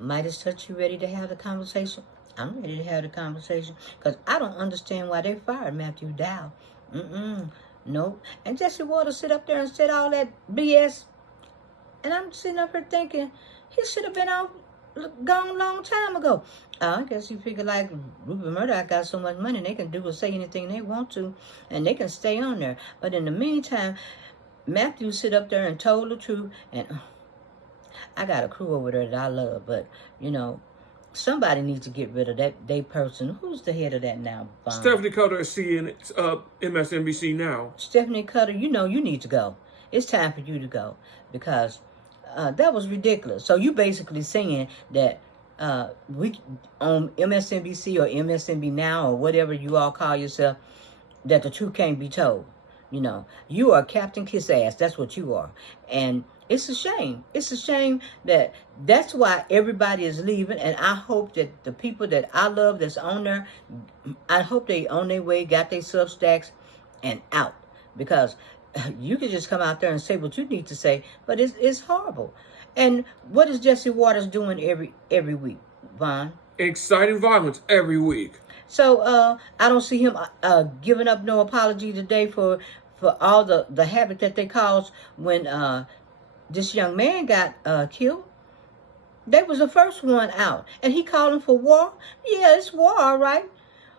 Midas Touch, you ready to have the conversation? I'm ready to have the conversation because I don't understand why they fired Mathew Dowd. Nope. And Jesse Waters sit up there and said all that BS. And I'm sitting up here thinking, he should have been out gone a long time ago. I guess he figured like Rupert Murdoch got so much money, they can do or say anything they want to, and they can stay on there. But in the meantime, Matthew sit up there and told the truth, and I got a crew over there that I love, but, you know, somebody needs to get rid of that day person. Who's the head of that now? Bond? Stephanie Cutter is seeing MSNBC now. Stephanie Cutter, you know you need to go. It's time for you to go because that was ridiculous. So you basically saying that we on MSNBC or MSNB Now or whatever you all call yourself, that the truth can't be told. You know, you are Captain Kiss Ass. That's what you are. And it's a shame. It's a shame that that's why everybody is leaving. And I hope that the people that I love that's on there, I hope they on their way, got their Substacks and out. Because you can just come out there and say what you need to say, but it's horrible. And what is Jesse Waters doing every week, Vaughn? Exciting violence every week. So I don't see him giving up no apology today for all the havoc that they caused when this young man got killed. They was the first one out. And he calling for war? Yeah, it's war, all right.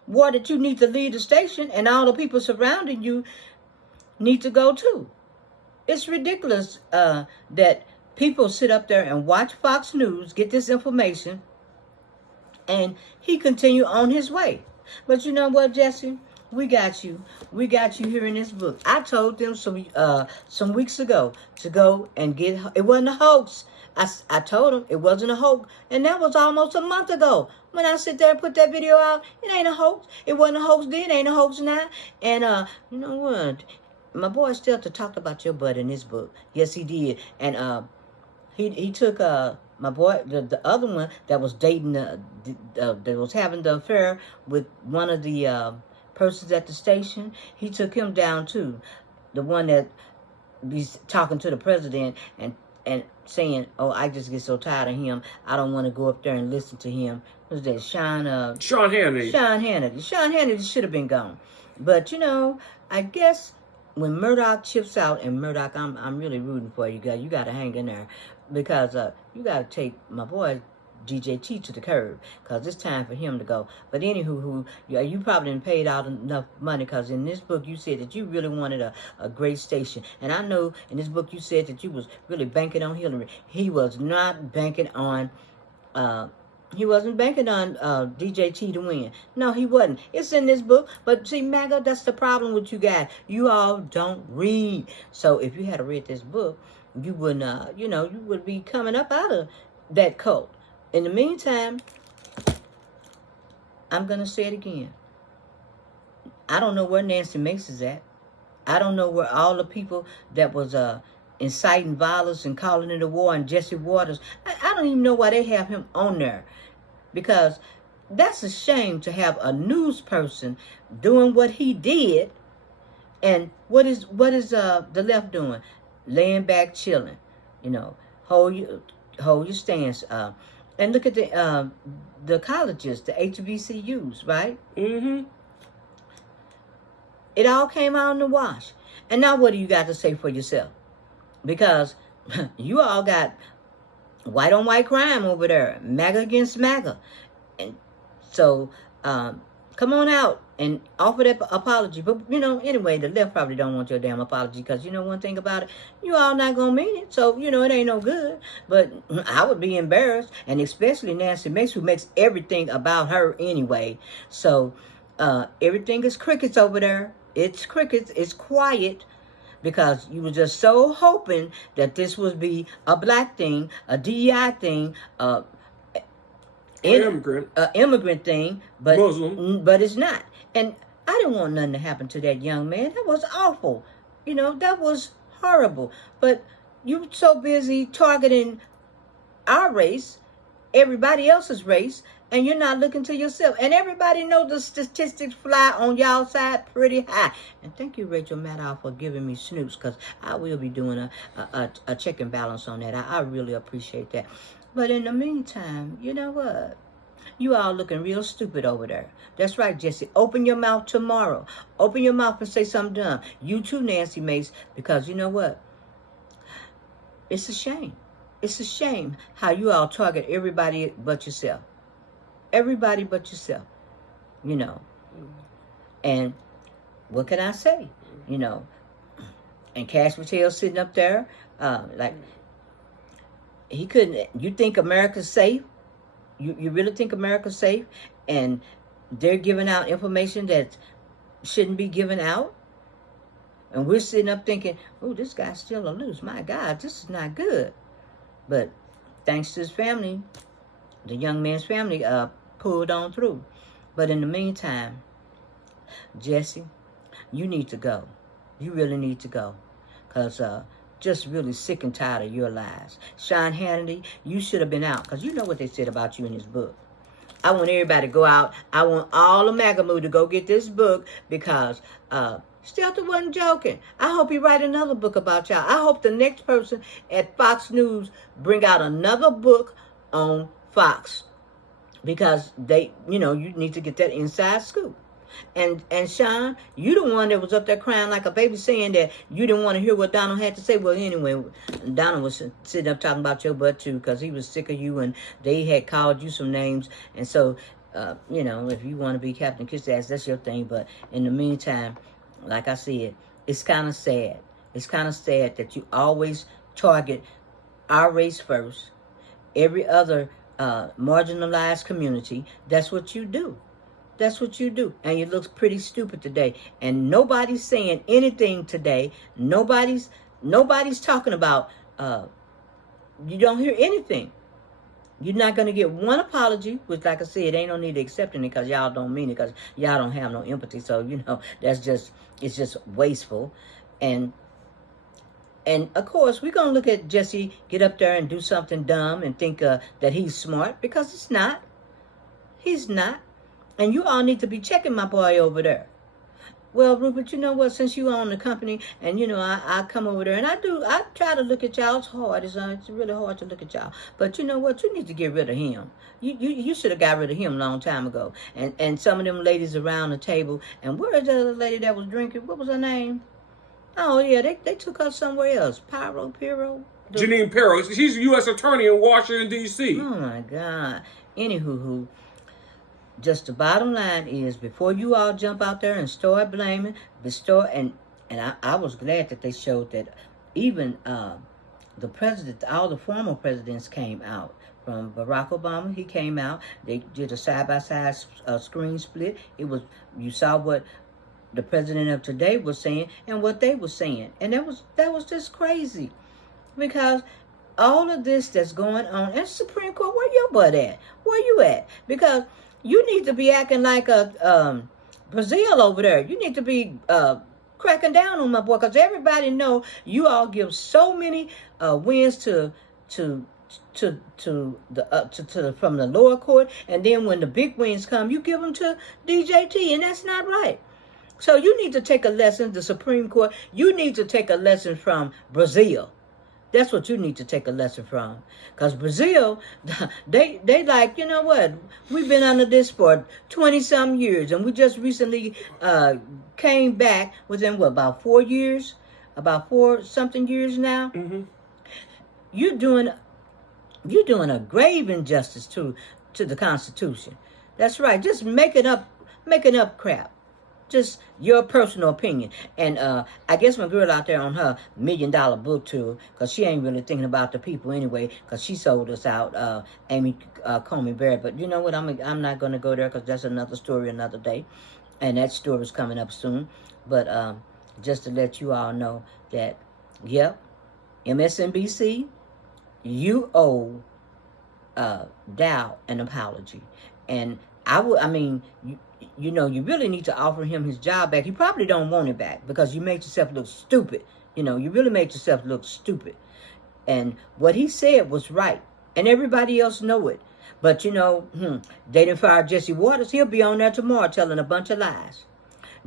War that you need to leave the station and all the people surrounding you need to go too. It's ridiculous that people sit up there and watch Fox News, get this information, and he continue on his way. But you know what, Jesse? We got you. We got you here in this book. I told them some weeks ago to go and get. It wasn't a hoax. I told them it wasn't a hoax, and that was almost a month ago. When I sit there and put that video out, it ain't a hoax. It wasn't a hoax then. It ain't a hoax now. And you know what? My boy Stelter talked about your butt in his book. Yes, he did. And he took my boy, the other one that was dating, that was having the affair with one of the persons at the station. He took him down too. The one that be talking to the president and saying, "Oh, I just get so tired of him. I don't want to go up there and listen to him." Who's that? Sean Hannity. Sean Hannity should have been gone. But you know, I guess when Murdoch chips out, and Murdoch, I'm really rooting for you guys. You got to hang in there because you got to take my boy DJT to the curb because it's time for him to go. But anywho, you probably didn't paid out enough money because in this book you said that you really wanted a great station. And I know in this book you said that you was really banking on Hillary. He was not banking on he wasn't banking on DJT to win. No, he wasn't. It's in this book. But see, MAGA, that's the problem with you guys. You all don't read. So if you had read this book, you wouldn't, you know, you would be coming up out of that cult. In the meantime, I'm going to say it again. I don't know where Nancy Mace is at. I don't know where all the people that was inciting violence and calling it a war and Jesse Waters. I don't even know why they have him on there. Because that's a shame to have a news person doing what he did. And what is the left doing? Laying back, chilling. You know, hold your stance. And look at the colleges, the HBCUs, right? Mm-hmm. It all came out in the wash. And now what do you got to say for yourself? Because you all got white on white crime over there, MAGA against MAGA. And so come on out and offer that apology. But, you know, anyway, the left probably don't want your damn apology because, you know, one thing about it, you all not going to mean it. So, you know, it ain't no good. But I would be embarrassed, and especially Nancy Mace, who makes everything about her anyway. So everything is crickets over there. It's crickets. It's quiet. Because you were just so hoping that this would be a black thing, a DEI thing, immigrant thing, but Muslim. But it's not. And I didn't want nothing to happen to that young man. That was awful. You know, that was horrible. But you so busy targeting our race, everybody else's race, and you're not looking to yourself. And everybody knows the statistics fly on y'all side pretty high. And thank you, Rachel Maddow, for giving me snoops, because I will be doing a check and balance on that. I really appreciate that. But in the meantime, you know what? You all looking real stupid over there. That's right, Jesse. Open your mouth tomorrow. Open your mouth and say something dumb. You too, Nancy Mace, because you know what? It's a shame. It's a shame how you all target everybody but yourself. Everybody but yourself, you know. And what can I say? You know, and Cash Patel sitting up there, like, he couldn't, you think America's safe? You really think America's safe? And they're giving out information that shouldn't be given out? And we're sitting up thinking, oh, this guy's still a loose. My God, this is not good. But thanks to his family, the young man's family pulled on through. But in the meantime, Jesse, you need to go. You really need to go. Because just really sick and tired of your lies. Sean Hannity, you should have been out. Because you know what they said about you in this book. I want everybody to go out. I want all the Magamoo to go get this book. Because Stelter wasn't joking. I hope he write another book about y'all. I hope the next person at Fox News bring out another book on Fox. Because they, you know, you need to get that inside scoop. And Sean, you the one that was up there crying like a baby saying that you didn't want to hear what Donald had to say. Well, anyway, Donald was sitting up talking about your butt too because he was sick of you and they had called you some names. And so, you know, if you want to be Captain Kiss Ass, that's your thing. But in the meantime, like I said, it's kind of sad. It's kind of sad that you always target our race first. Every other marginalized community, that's what you do. That's what you do. And you look pretty stupid today. And nobody's saying anything today. Nobody's talking about, you don't hear anything. You're not going to get one apology, which, like I said, ain't no need to accepting it because y'all don't mean it because y'all don't have no empathy. So, you know, it's just wasteful. And of course, we're going to look at Jesse get up there and do something dumb and think that he's smart because it's not. He's not. And you all need to be checking my boy over there. Well, Rupert, you know what? Since you own the company, and you know, I come over there, and I try to look at y'all. It's hard. It's really hard to look at y'all. But you know what? You need to get rid of him. You should have got rid of him a long time ago. And some of them ladies around the table. And where is the other lady that was drinking? What was her name? Oh yeah, they took her somewhere else. Piro. Janine Pirro. She's a U.S. attorney in Washington D.C. Oh my God. Anywho. Just the bottom line is, before you all jump out there and start blaming, and I was glad that they showed that even the president, all the former presidents came out. From Barack Obama, he came out. They did a side-by-side screen split. You saw what the president of today was saying and what they were saying. And that was just crazy. Because all of this that's going on, and Supreme Court, where your butt at? Where you at? Because you need to be acting like a Brazil over there. You need to be cracking down on my boy, because everybody know you all give so many wins to from the lower court, and then when the big wins come, you give them to DJT, and that's not right. So you need to take a lesson. The Supreme Court, you need to take a lesson from Brazil. That's what you need to take a lesson from. Because Brazil, they like, you know what? We've been under this for 20-some years. And we just recently came back within, what, about 4 years? About 4-something years now? Mm-hmm. You're doing a grave injustice to the Constitution. That's right. Just making up crap. Just your personal opinion. And I guess my girl out there on her $1 million book tour, because she ain't really thinking about the people anyway, because she sold us out, Amy Comey Barrett. But you know what? I'm not going to go there because that's another story another day. And that story's coming up soon. But just to let you all know that, yep, MSNBC, you owe Dowd an apology. And you know, you really need to offer him his job back. You probably don't want it back because you made yourself look stupid. You know, you really made yourself look stupid. And what he said was right. And everybody else know it. But, you know, they didn't fire Jesse Waters. He'll be on there tomorrow telling a bunch of lies.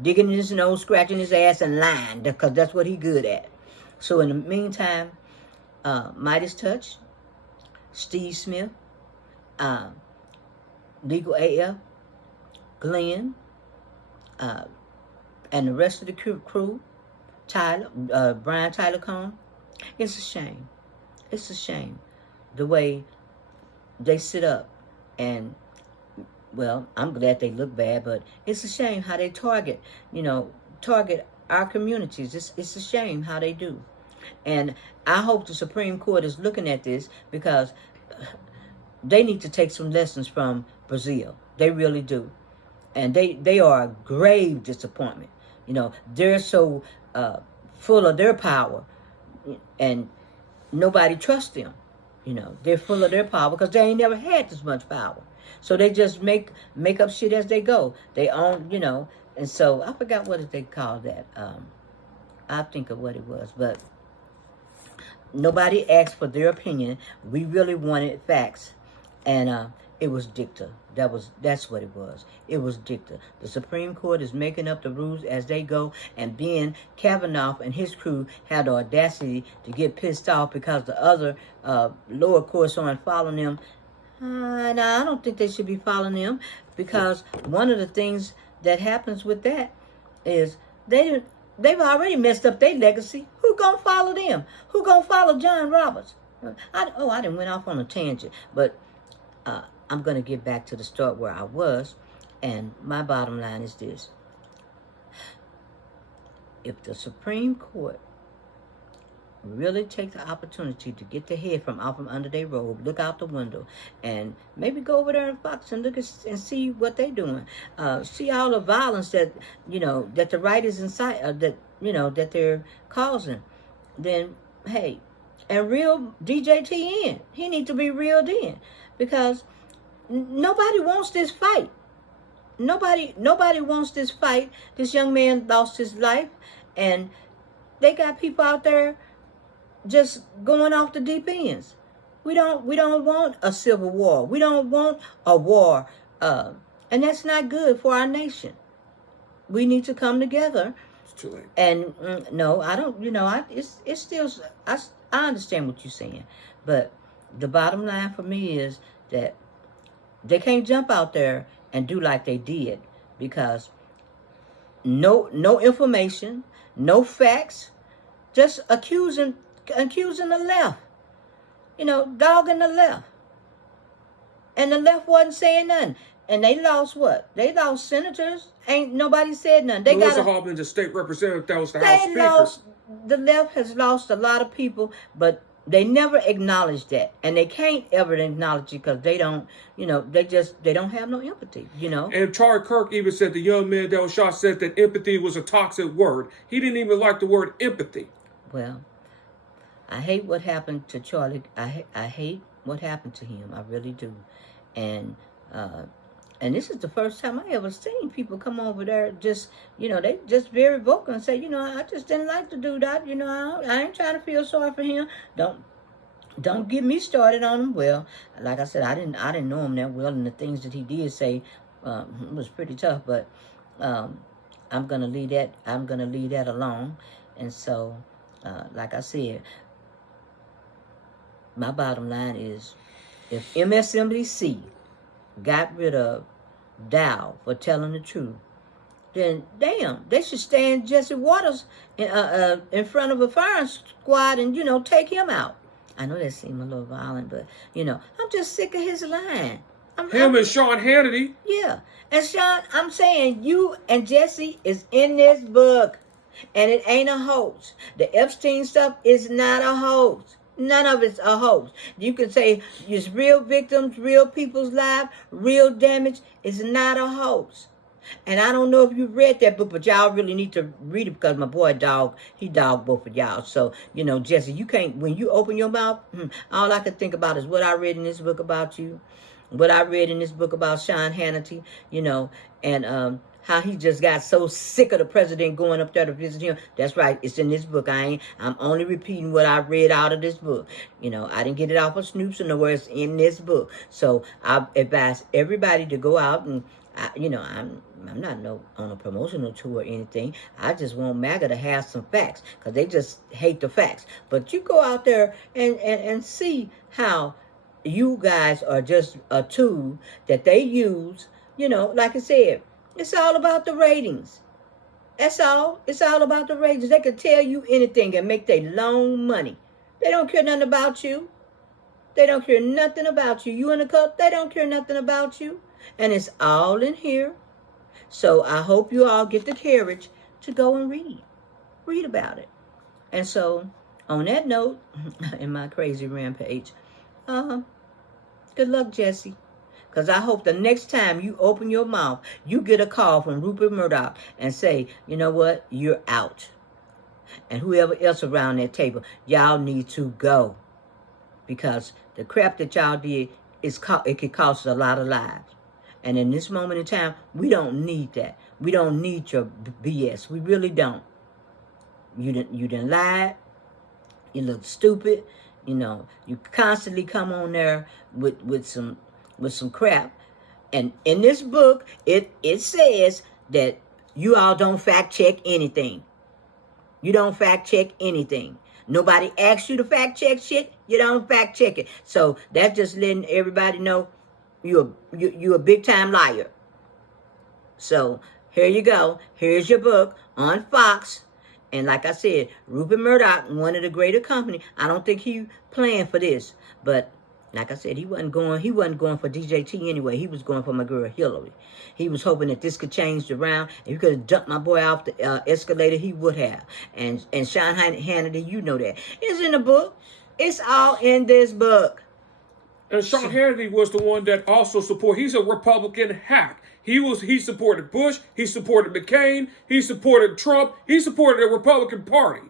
Digging in his nose, scratching his ass, and lying because that's what he good at. So in the meantime, Midas Touch, Steve Smith, Legal AF, Glenn, and the rest of the crew, Tyler, Brian Tyler Cohn. It's a shame. It's a shame the way they sit up and, well, I'm glad they look bad, but it's a shame how they target our communities. It's a shame how they do. And I hope the Supreme Court is looking at this, because they need to take some lessons from Brazil. They really do. And they are a grave disappointment. They're so full of their power, and nobody trusts them. They're full of their power because they ain't never had this much power. So they just make up shit as they go. They own, and so I forgot what they call that. I think of what it was, but nobody asked for their opinion. We really wanted facts, and it was dicta. That's what it was. It was dicta. The Supreme Court is making up the rules as they go, and then Kavanaugh and his crew had the audacity to get pissed off because the other lower courts aren't following them. Now, I don't think they should be following them, because one of the things that happens with that is they've already messed up their legacy. Who gonna follow them? Who gonna follow John Roberts? I didn't went off on a tangent, but I'm going to get back to the start where I was, and my bottom line is this. If the Supreme Court really take the opportunity to get the head from out from under their robe, look out the window, and maybe go over there in Fox and look and see what they're doing, see all the violence that that the right is inside, that they're causing, then hey, and real DJTN, he needs to be reeled in, because nobody wants this fight. Nobody wants this fight. This young man lost his life, and they got people out there just going off the deep ends. We don't want a civil war. We don't want a war, and that's not good for our nation. We need to come together. It's too late. And no, I don't. It's still. I understand what you're saying, but the bottom line for me is that they can't jump out there and do like they did, because no information, no facts, just accusing the left, dogging the left. And the left wasn't saying nothing. And they lost what? They lost senators. Ain't nobody said nothing. They Melissa Hoffman, the state representative, that was the House Speaker. The left has lost a lot of people, but they never acknowledge that, and they can't ever acknowledge it because they don't, they don't have no empathy, And Charlie Kirk even said, the young man that was shot said that empathy was a toxic word. He didn't even like the word empathy. Well, I hate what happened to Charlie. I hate what happened to him. I really do, and this is the first time I ever seen people come over there just, they just very vocal and say, I just didn't like the dude. I ain't trying to feel sorry for him. Don't get me started on him. Well, like I said, I didn't know him that well, and the things that he did say was pretty tough. But I'm gonna leave that alone. And so, like I said, my bottom line is, if MSNBC got rid of Dowd for telling the truth, then damn, they should stand Jesse Waters in front of a firing squad and take him out. I know that seemed a little violent, but I'm just sick of his lying. Him and Sean Hannity. Yeah, and Sean, I'm saying you and Jesse is in this book, and it ain't a hoax. The Epstein stuff is not a hoax. None of it's a hoax. You can say it's real victims, real people's lives, real damage. It's not a hoax. And I don't know if you read that book, but y'all really need to read it, because my boy he dogged both of y'all. So, Jesse, you can't, when you open your mouth, all I can think about is what I read in this book about you, what I read in this book about Sean Hannity, and how he just got so sick of the president going up there to visit him. That's right. It's in this book. I'm only repeating what I read out of this book. I didn't get it off of Snoops or nowhere. It's in this book. So I advise everybody to go out and, I'm not on a promotional tour or anything. I just want MAGA to have some facts, because they just hate the facts. But you go out there and see how you guys are just a tool that they use. You know, like I said, it's all about the ratings. That's all. It's all about the ratings. They can tell you anything and make their long money. They don't care nothing about you. They don't care nothing about you. You in the cult, they don't care nothing about you. And it's all in here. So I hope you all get the courage to go and read. Read about it. And so, on that note, in my crazy rampage, good luck, Jesse. Because I hope the next time you open your mouth, you get a call from Rupert Murdoch and say, you know what, you're out. And whoever else around that table, y'all need to go. Because the crap that y'all did, it could cost a lot of lives. And in this moment in time, we don't need that. We don't need your BS. We really don't. You didn't lie. You look stupid. You know, you constantly come on there with some crap. And in this book, it says that you all don't fact check anything. You don't fact check anything. Nobody asks you to fact check shit. You don't fact check it. So that's just letting everybody know you're a big time liar. So here you go. Here's your book on Fox. And like I said, Rupert Murdoch, one of the greater company. I don't think he planned for this, but like I said, he wasn't going for DJT anyway. He was going for my girl Hillary. He was hoping that this could change around. If he could have dumped my boy off the escalator, he would have. And Sean Hannity, you know that. It's in the book. It's all in this book. And Sean Hannity was the one that also supported. He's a Republican hack. He supported Bush. He supported McCain. He supported Trump. He supported the Republican Party.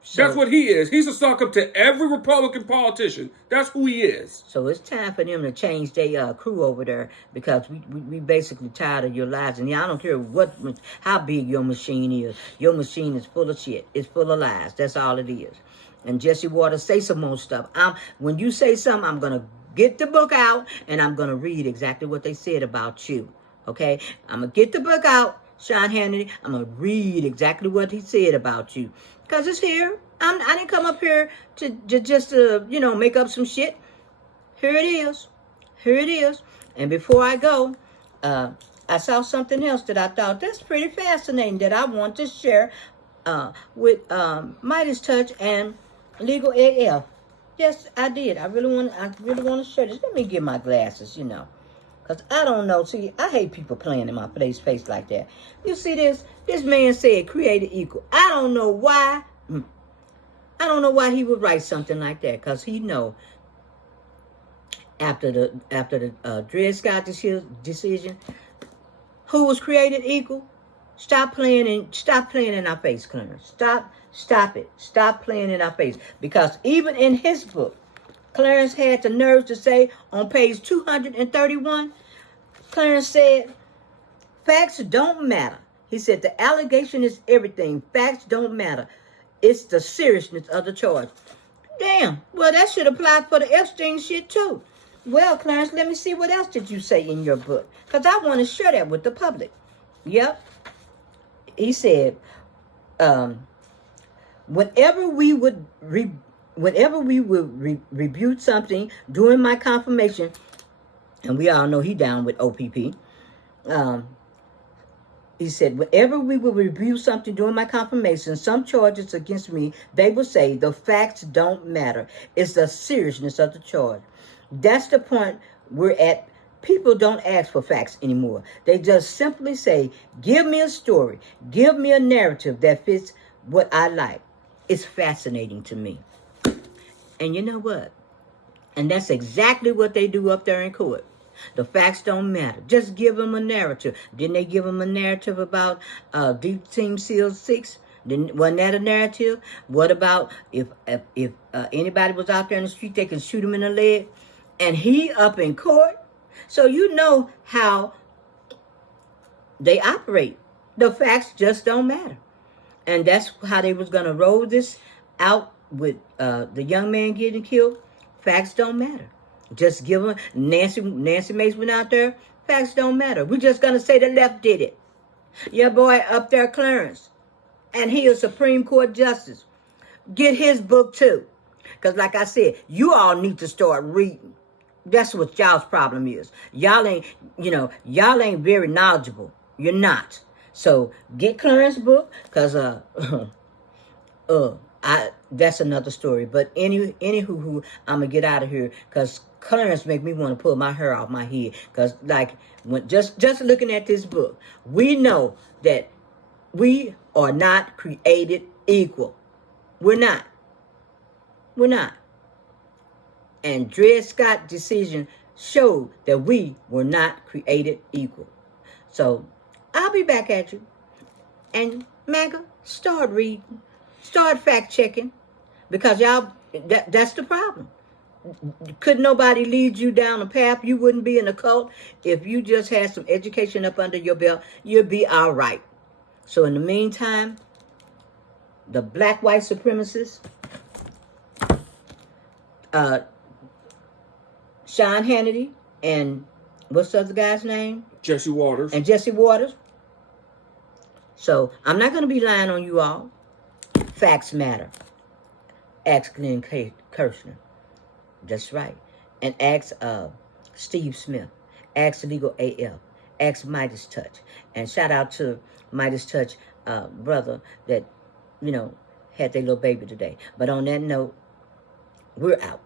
So, that's what he is. He's a suck up to every Republican politician. That's who he is. So it's time for them to change their crew over there, because we basically tired of your lies. And I don't care how big your machine is. Your machine is full of shit. It's full of lies. That's all it is. And Jesse Waters, say some more stuff. When you say something, I'm going to get the book out and I'm going to read exactly what they said about you. Okay? I'm going to get the book out, Sean Hannity. I'm going to read exactly what he said about you. Because it's here. I didn't come up here to just make up some shit. Here it is. Here it is. And before I go, I saw something else that I thought that's pretty fascinating that I want to share with Midas Touch and Legal AF. Yes, I did. I really want to share this. Let me get my glasses, Because I don't know. See, I hate people playing in my face like that. You see this? This man said created equal. I don't know why. I don't know why he would write something like that. Because he know after the Dred Scott Decision, who was created equal? Stop playing in our face, Clarence. Stop it. Stop playing in our face. Because even in his book, Clarence had the nerve to say on page 231, Clarence said, facts don't matter. He said, the allegation is everything. Facts don't matter. It's the seriousness of the charge. Damn. Well, that should apply for the Epstein shit, too. Well, Clarence, let me see what else did you say in your book. Because I want to share that with the public. Yep. He said, whenever we would rebuke something during my confirmation, and we all know he down with OPP, he said, whenever we would review something during my confirmation, some charges against me, they will say the facts don't matter. It's the seriousness of the charge. That's the point we're at. People don't ask for facts anymore. They just simply say, give me a story. Give me a narrative that fits what I like. It's fascinating to me. And you know what? And that's exactly what they do up there in court. The facts don't matter. Just give them a narrative. Didn't they give them a narrative about Deep Team SEAL 6? Wasn't that a narrative? What about if anybody was out there in the street, they can shoot him in the leg? And he up in court? So you know how they operate. The facts just don't matter. And that's how they was going to roll this out with the young man getting killed. Facts don't matter. Just give them, Nancy Mace went out there. Facts don't matter. We're just going to say the left did it. Your boy up there, Clarence. And he is Supreme Court Justice. Get his book too. Because like I said, you all need to start reading. That's what y'all's problem is. Y'all ain't, y'all ain't very knowledgeable. You're not. So get Clarence's book, cause that's another story. But anywho, I'm gonna get out of here, cause Clarence make me want to pull my hair off my head. Cause when just looking at this book, we know that we are not created equal. We're not. We're not. And Dred Scott Decision showed that we were not created equal. So I'll be back at you. And MAGA, start reading. Start fact checking. Because y'all, that's the problem. Could nobody lead you down a path? You wouldn't be in a cult. If you just had some education up under your belt, you'd be all right. So in the meantime, the black white supremacists, Sean Hannity, and what's the other guy's name? Jesse Waters. And Jesse Waters. So I'm not going to be lying on you all. Facts matter. Ask Glenn Kirshner. That's right. And ask Steve Smith. Ask Legal AF. Ask Midas Touch. And shout out to Midas Touch brother that, had their little baby today. But on that note, we're out.